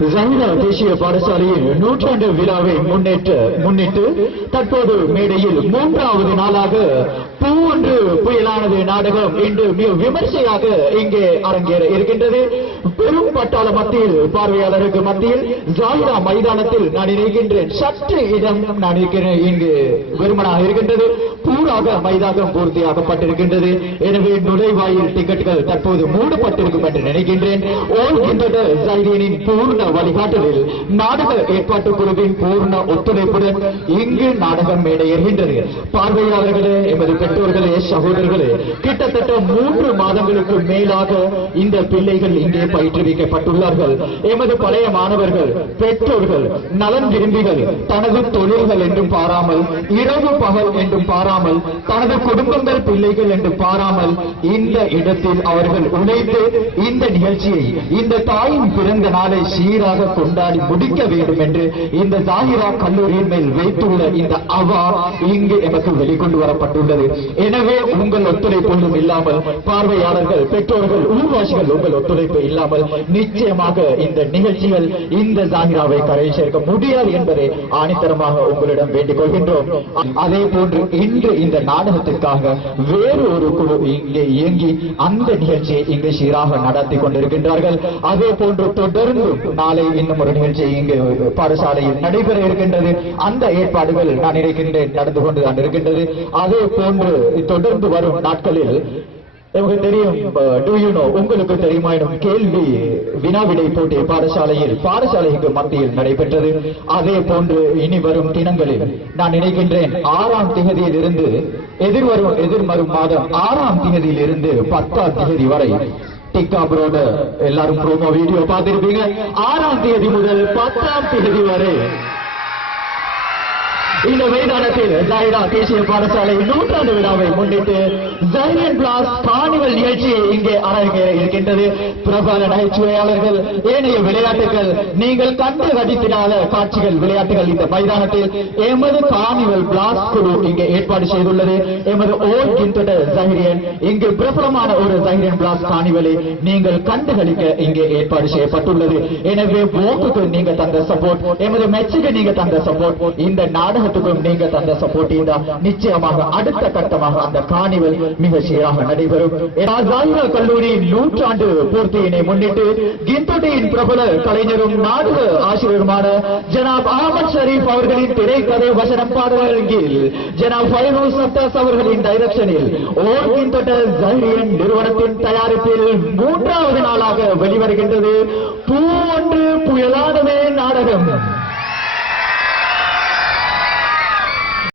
ஜஹீரா தேசிய பாடசாலையின் நூற்றாண்டு விழாவை முன்னிட்டு தற்போது மேடையில் 3வது நாளாக பூவொன்று புயலானது நாடகம் இன்று மிக விமர்சையாக இங்கே அரங்கேற இருக்கின்றது. பெரும் பட்டாள மத்தியில் பார்வையாளருக்கு மத்தியில் ஜஹீரா மைதானத்தில் நான் நினைக்கின்றேன் சற்று இடம் நான் இருக்கிறேன் இங்கு வெறுமனாக இருக்கின்றது. பூராக மைதானம் பூர்த்தியாக்கப்பட்டிருக்கின்றது. எனவே நுழைவாயில் டிக்கெட்டுகள் தற்போது மூடப்பட்டிருக்கும் என்று நினைக்கின்றேன். ஜஹீரின் பூர்ண வழிகாட்டலில் நாடக ஏற்பாட்டு குழுவின் பூர்ண ஒத்துழைப்புடன் இங்கு நாடகம் மேடையேறுகின்றது. பார்வையாளர்களே, எமது பெற்றோர்களே, சகோதரர்களே, கிட்டத்தட்ட 3 மாதங்களுக்கு மேலாக இந்த பிள்ளைகள் இங்கே பயிற்றுவிக்கப்பட்டுள்ளார்கள். எமது பழைய மாணவர்கள், பெற்றோர்கள், நலன் விரும்பிகள் தனது தொழில்கள் என்றும் பாராமல், இரவு பகல் என்றும் பாராமல், தனது குடும்பங்கள் பிள்ளைகள் என்று பாராமல் இந்த இடத்தில் அவர்கள் உழைத்து இந்த நிகழ்ச்சியை, இந்த தாயின் பிறந்த நாளை சீராக கொண்டாடி முடிக்க வேண்டும் என்று இந்த ஜஹீரா கல்லூரியின் மேல் வைத்துள்ள இந்த அவா இங்கு எமக்கு வெளிக்கொண்டு வரப்பட்டுள்ளது. எனவே உங்கள் ஒத்துழைப்பு இல்லாமல், பார்வையாளர்கள், பெற்றோர்கள், ஊர்வாசிகள் உங்கள் ஒத்துழைப்பு இல்லாமல் நிச்சயமாக இந்த நிகழ்ச்சிகள் இந்த ஜஹீராவை கரை சேர்க்க முடியாது என்பதை ஆணித்தரமாக உங்களிடம் வேண்டிக் கொள்கின்றோம். அதே போன்று இன்று இந்த நாடகத்திற்காக வேறு ஒரு குழு இங்கே இயங்கி அந்த நிகழ்ச்சியை இங்கு சீராக நடத்தி கொண்டிருக்கின்றார்கள். அதே போன்று தொடர்ந்து நாளை இன்னும் ஒரு நிகழ்ச்சி இங்கு பாடசாலையில் நடைபெற இருக்கின்றது. அந்த ஏற்பாடுகள் நான் நினைக்கின்றேன் நடந்து கொண்டுதான் இருக்கின்றது. அதே போன்று தொடர்ந்து வரும் நாட்களில் தெரியும், உங்களுக்கு தெரியுமா எனும் கேள்வி வினாவிடை போட்டி பாடசாலைக்கு மத்தியில் நடைபெற்றது. அதே போன்று இனி வரும் தினங்களில் நான் நினைக்கின்றேன் 6ஆம் திகதியில் இருந்து எதிர்வரும் மாதம் 6ஆம் திகதியில் இருந்து 10ஆம் திகதி வரை டிக்காபுரோட எல்லாரும் ப்ரோமோ வீடியோ பார்த்திருப்பீங்க. 6ஆம் தேதி முதல் 10ஆம் தேதி வரை இந்த மைதானத்தில் ஜஹீரா தேசிய பாடசாலை 100ஆண்டு விழாவை முன்னிட்டு ஜஹீரியன் பிளாஸ் கார்னிவல் நிகழ்ச்சி இங்கே அரங்கேற இருக்கின்றது. பிரபல நகைச்சுவையாளர்கள், ஏனைய விளையாட்டுகள், நீங்கள் கண்டு ரசித்திடாத காட்சிகள், விளையாட்டுகள் இந்த மைதானத்தில் எமது கார்னிவல் பிளாஸ் குழு இங்கே ஏற்பாடு செய்துள்ளது. எமது ஓல்ட் கிண்டர் ஜஹீரியன் இங்கு பிரபலமான ஒரு ஜஹீரியன் பிளாஸ் கார்னிவலை நீங்கள் கண்டுகளிக்க இங்கே ஏற்பாடு செய்யப்பட்டுள்ளது. எனவே போக்குக்கு நீங்க தந்த சப்போர்ட், எமது மெச்சுக்கு நீங்க தந்த சப்போர்ட், இந்த நாடக நீங்க தந்த சப்போர்ட் நிச்சயமாக அடுத்த கட்டமாக அந்த கார்னிவல் மிக சீராக நடைபெறும். ஜஹீரா கல்லூரியின் 100ஆண்டு பூர்த்தியினை முன்னிட்டு கிந்தோட்டியின் பிரபல கலைஞரும் நாடக ஆசிரியருமான ஜனாப் அஹமத் ஷரீப் அவர்களின் திரைக்கதை வசனம் பாடல்களின் கீழ் ஜனாப் ஃபைரூஸ் சத்தாஸ் அவர்களின் டைரக்ஷனில் ஓர் கிந்தோட்டல் ஜஹீரியன் நிறுவனத்தின் தயாரிப்பில் 3வது நாளாக வெளிவருகின்றது பூவொன்று புயலானவே நாடகம்.